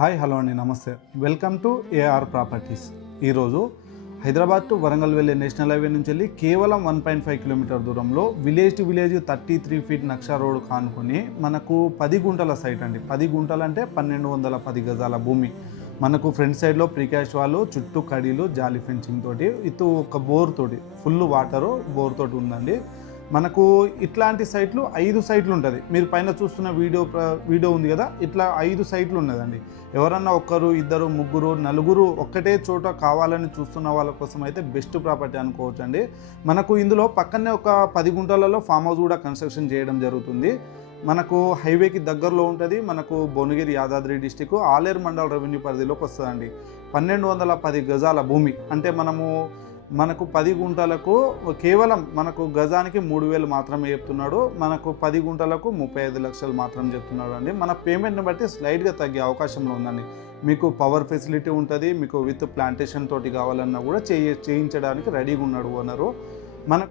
Hi hello అండి, నమస్తే. Welcome to AR properties. ఈరోజు హైదరాబాద్ టు వరంగల్ వెళ్ళే నేషనల్ హైవే నుంచి వెళ్ళి కేవలం 1.5 కిలోమీటర్ దూరంలో విలేజ్ టు విలేజ్ 33 ఫీట్ నక్షా రోడ్ కానుకొని మనకు 10 గుంటల సైట్ అండి. 10 గుంటలు అంటే 1210 గజాల భూమి. మనకు ఫ్రంట్ సైడ్లో ప్రీకాష్ వాళ్ళు, చుట్టూ కడీలు, జాలీ ఫెన్సింగ్ తోటి, ఇటు ఒక బోర్ తోటి, ఫుల్ వాటరు బోర్ తోటి ఉందండి. మనకు ఇట్లాంటి సైట్లు 5 సైట్లు ఉంటుంది. మీరు పైన చూస్తున్న వీడియో ఉంది కదా, ఇట్లా 5 సైట్లు ఉన్నదండి. ఎవరన్నా ఒక్కరు, ఇద్దరు, ముగ్గురు, నలుగురు ఒక్కటే చోట కావాలని చూస్తున్న వాళ్ళ కోసం అయితే బెస్ట్ ప్రాపర్టీ అనుకోవచ్చు అండి. మనకు ఇందులో పక్కనే ఒక 10 గుంటలలో ఫామ్ హౌస్ కూడా కన్స్ట్రక్షన్ చేయడం జరుగుతుంది. మనకు హైవేకి దగ్గరలో ఉంటుంది. మనకు భువనగిరి, యాదాద్రి డిస్టిక్, ఆలేరు మండల రెవెన్యూ పరిధిలోకి వస్తుందండి. 1210 గజాల భూమి అంటే మనకు 10 గుంటలకు కేవలం మనకు గజానికి 3000 మాత్రమే చెప్తున్నాడు. మనకు 10 గుంటలకు 35 లక్షలు మాత్రం చెప్తున్నాడు అండి. మన పేమెంట్ని బట్టి స్లైడ్గా తగ్గే అవకాశంలో ఉందండి. మీకు పవర్ ఫెసిలిటీ ఉంటుంది. మీకు విత్ ప్లాంటేషన్ తోటి కావాలన్నా కూడా చేయించడానికి రెడీగా ఉన్నాడు ఓనరు. మనకు